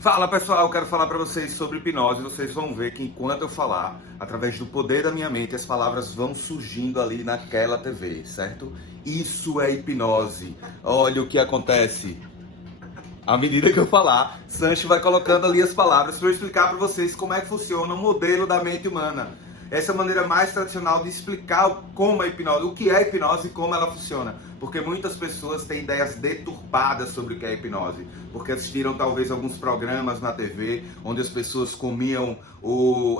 Fala pessoal, eu quero falar para vocês sobre hipnose. Vocês vão ver que enquanto eu falar, através do poder da minha mente, as palavras vão surgindo ali naquela TV, certo? Isso é hipnose. Olha o que acontece. À medida que eu falar, Sancho vai colocando ali as palavras para eu explicar para vocês como é que funciona o modelo da mente humana. Essa é a maneira mais tradicional de explicar como é hipnose, o que é hipnose e como ela funciona. Porque muitas pessoas têm ideias deturpadas sobre o que é hipnose. Porque assistiram talvez alguns programas na TV onde as pessoas comiam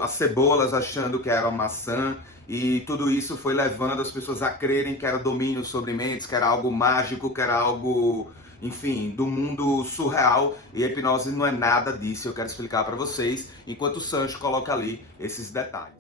as cebolas achando que era maçã. E tudo isso foi levando as pessoas a crerem que era domínio sobre mentes, que era algo mágico, que era algo, enfim, do mundo surreal. E a hipnose não é nada disso, eu quero explicar para vocês, enquanto o Sancho coloca ali esses detalhes.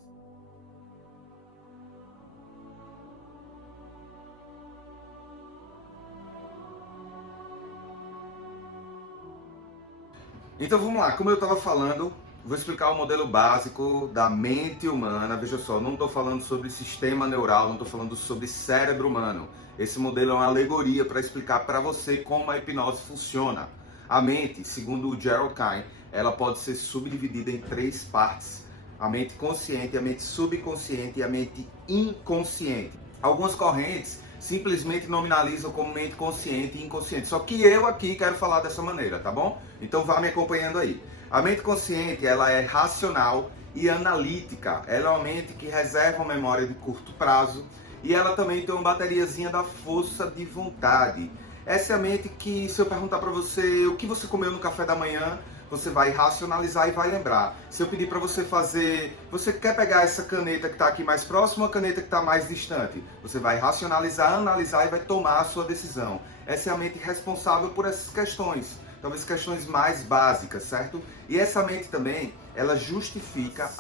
Então vamos lá, como eu estava falando, vou explicar o modelo básico da mente humana. Veja só, não estou falando sobre sistema neural, não estou falando sobre cérebro humano. Esse modelo é uma alegoria para explicar para você como a hipnose funciona. A mente, segundo o Gerald Kine, ela pode ser subdividida em três partes: a mente consciente, a mente subconsciente e a mente inconsciente. Algumas correntes simplesmente nominalizam como mente consciente e inconsciente. Só que eu aqui quero falar dessa maneira, tá bom? Então vá me acompanhando aí. A mente consciente, ela é racional e analítica. Ela é uma mente que reserva uma memória de curto prazo e ela também tem uma bateriazinha da força de vontade. Essa é a mente que, se eu perguntar para você o que você comeu no café da manhã, você vai racionalizar e vai lembrar. Se eu pedir para você fazer, você quer pegar essa caneta que está aqui mais próxima ou a caneta que está mais distante? Você vai racionalizar, analisar e vai tomar a sua decisão. Essa é a mente responsável por essas questões, talvez questões mais básicas, certo? E essa mente também, ela justifica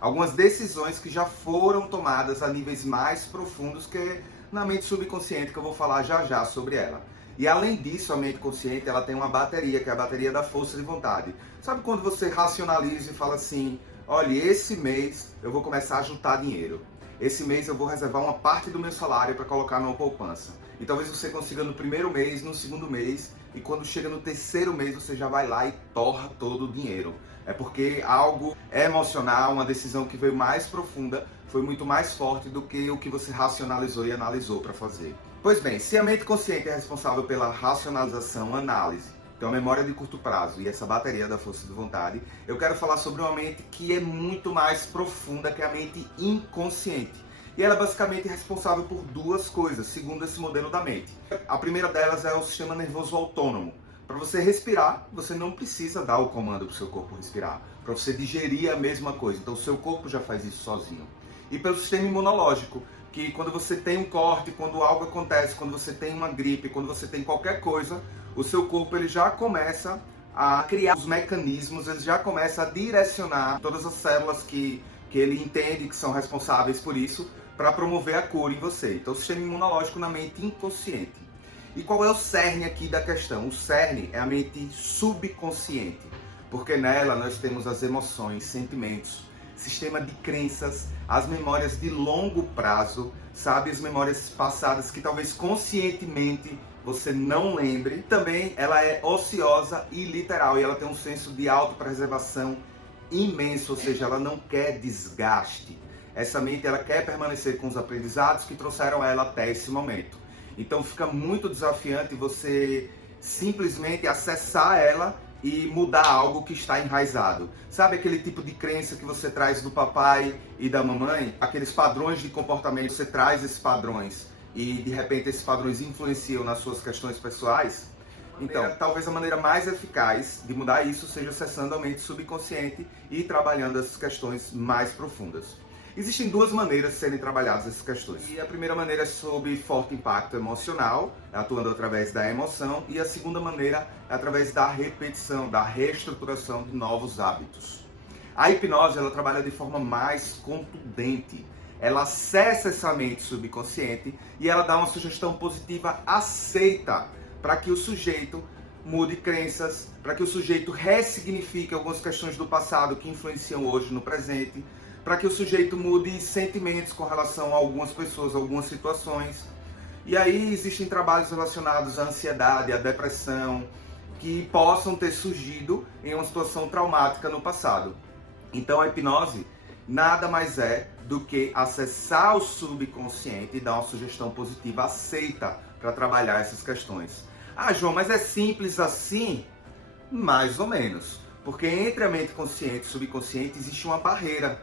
algumas decisões que já foram tomadas a níveis mais profundos, que é na mente subconsciente, que eu vou falar já já sobre ela. E além disso, a mente consciente, ela tem uma bateria, que é a bateria da força de vontade. Sabe quando você racionaliza e fala assim: olha, esse mês eu vou começar a juntar dinheiro. Esse mês eu vou reservar uma parte do meu salário para colocar numa poupança. E talvez você consiga no primeiro mês, no segundo mês, e quando chega no terceiro mês você já vai lá e torra todo o dinheiro. É porque algo emocional, uma decisão que veio mais profunda, foi muito mais forte do que o que você racionalizou e analisou para fazer. Pois bem, se a mente consciente é responsável pela racionalização, análise, então a memória de curto prazo e essa bateria da força de vontade, eu quero falar sobre uma mente que é muito mais profunda, que é a mente inconsciente. E ela é basicamente responsável por duas coisas, segundo esse modelo da mente. A primeira delas é o sistema nervoso autônomo. Para você respirar, você não precisa dar o comando para o seu corpo respirar. Para você digerir a mesma coisa, então o seu corpo já faz isso sozinho. E pelo sistema imunológico, que quando você tem um corte, quando algo acontece, quando você tem uma gripe, quando você tem qualquer coisa, o seu corpo ele já começa a criar os mecanismos, ele já começa a direcionar todas as células que ele entende que são responsáveis por isso, para promover a cura em você. Então o sistema imunológico na mente inconsciente. E qual é o cerne aqui da questão? O cerne é a mente subconsciente, porque nela nós temos as emoções, sentimentos, sistema de crenças, as memórias de longo prazo, sabe? As memórias passadas que talvez conscientemente você não lembre. Também ela é ociosa e literal, e ela tem um senso de autopreservação imenso, ou seja, ela não quer desgaste. Essa mente ela quer permanecer com os aprendizados que trouxeram ela até esse momento. Então fica muito desafiante você simplesmente acessar ela e mudar algo que está enraizado. Sabe aquele tipo de crença que você traz do papai e da mamãe? Aqueles padrões de comportamento, você traz esses padrões e de repente esses padrões influenciam nas suas questões pessoais? Então, talvez a maneira mais eficaz de mudar isso seja acessando a mente subconsciente e trabalhando essas questões mais profundas. Existem duas maneiras de serem trabalhadas essas questões. E a primeira maneira é sob forte impacto emocional, atuando através da emoção, e a segunda maneira é através da repetição, da reestruturação de novos hábitos. A hipnose ela trabalha de forma mais contundente. Ela acessa essa mente subconsciente e ela dá uma sugestão positiva aceita para que o sujeito mude crenças, para que o sujeito ressignifique algumas questões do passado que influenciam hoje no presente, para que o sujeito mude sentimentos com relação a algumas pessoas, algumas situações. E aí existem trabalhos relacionados à ansiedade, à depressão, que possam ter surgido em uma situação traumática no passado. Então a hipnose nada mais é do que acessar o subconsciente e dar uma sugestão positiva aceita para trabalhar essas questões. Ah, João, mas é simples assim? Mais ou menos. Porque entre a mente consciente e o subconsciente existe uma barreira,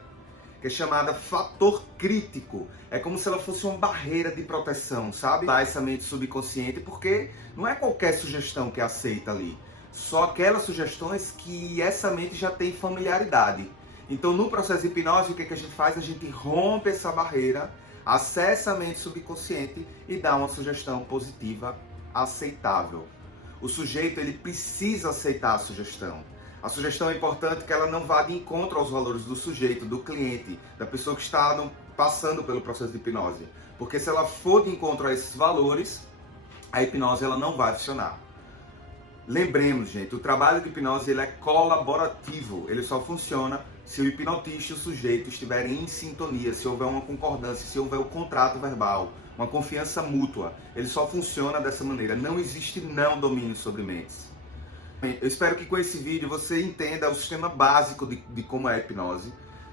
que é chamada fator crítico. É como se ela fosse uma barreira de proteção, sabe? Essa mente subconsciente, porque não é qualquer sugestão que aceita ali. Só aquelas sugestões que essa mente já tem familiaridade. Então, no processo de hipnose, o que a gente faz? A gente rompe essa barreira, acessa a mente subconsciente e dá uma sugestão positiva aceitável. O sujeito, ele precisa aceitar a sugestão. A sugestão é importante que ela não vá de encontro aos valores do sujeito, do cliente, da pessoa que está passando pelo processo de hipnose. Porque se ela for de encontro a esses valores, a hipnose ela não vai funcionar. Lembremos, gente, o trabalho de hipnose ele é colaborativo. Ele só funciona se o hipnotista e o sujeito estiverem em sintonia, se houver uma concordância, se houver o contrato verbal, uma confiança mútua. Ele só funciona dessa maneira. Não existe não domínio sobre mentes. Eu espero que com esse vídeo você entenda o sistema básico de como é a hipnose.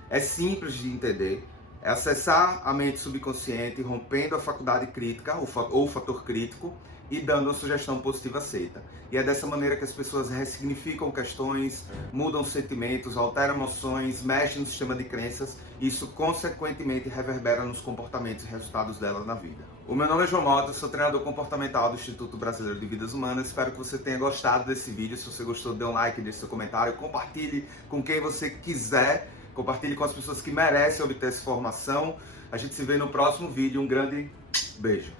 É simples de entender. É acessar a mente subconsciente, rompendo a faculdade crítica, ou o fator crítico, e dando uma sugestão positiva aceita. E é dessa maneira que as pessoas ressignificam questões, mudam sentimentos, alteram emoções, mexem no sistema de crenças, e isso consequentemente reverbera nos comportamentos e resultados delas na vida. O meu nome é João Mota, sou treinador comportamental do Instituto Brasileiro de Vidas Humanas. Espero que você tenha gostado desse vídeo. Se você gostou, dê um like, deixe seu comentário, compartilhe com quem você quiser, compartilhe com as pessoas que merecem obter essa informação. A gente se vê no próximo vídeo. Um grande beijo.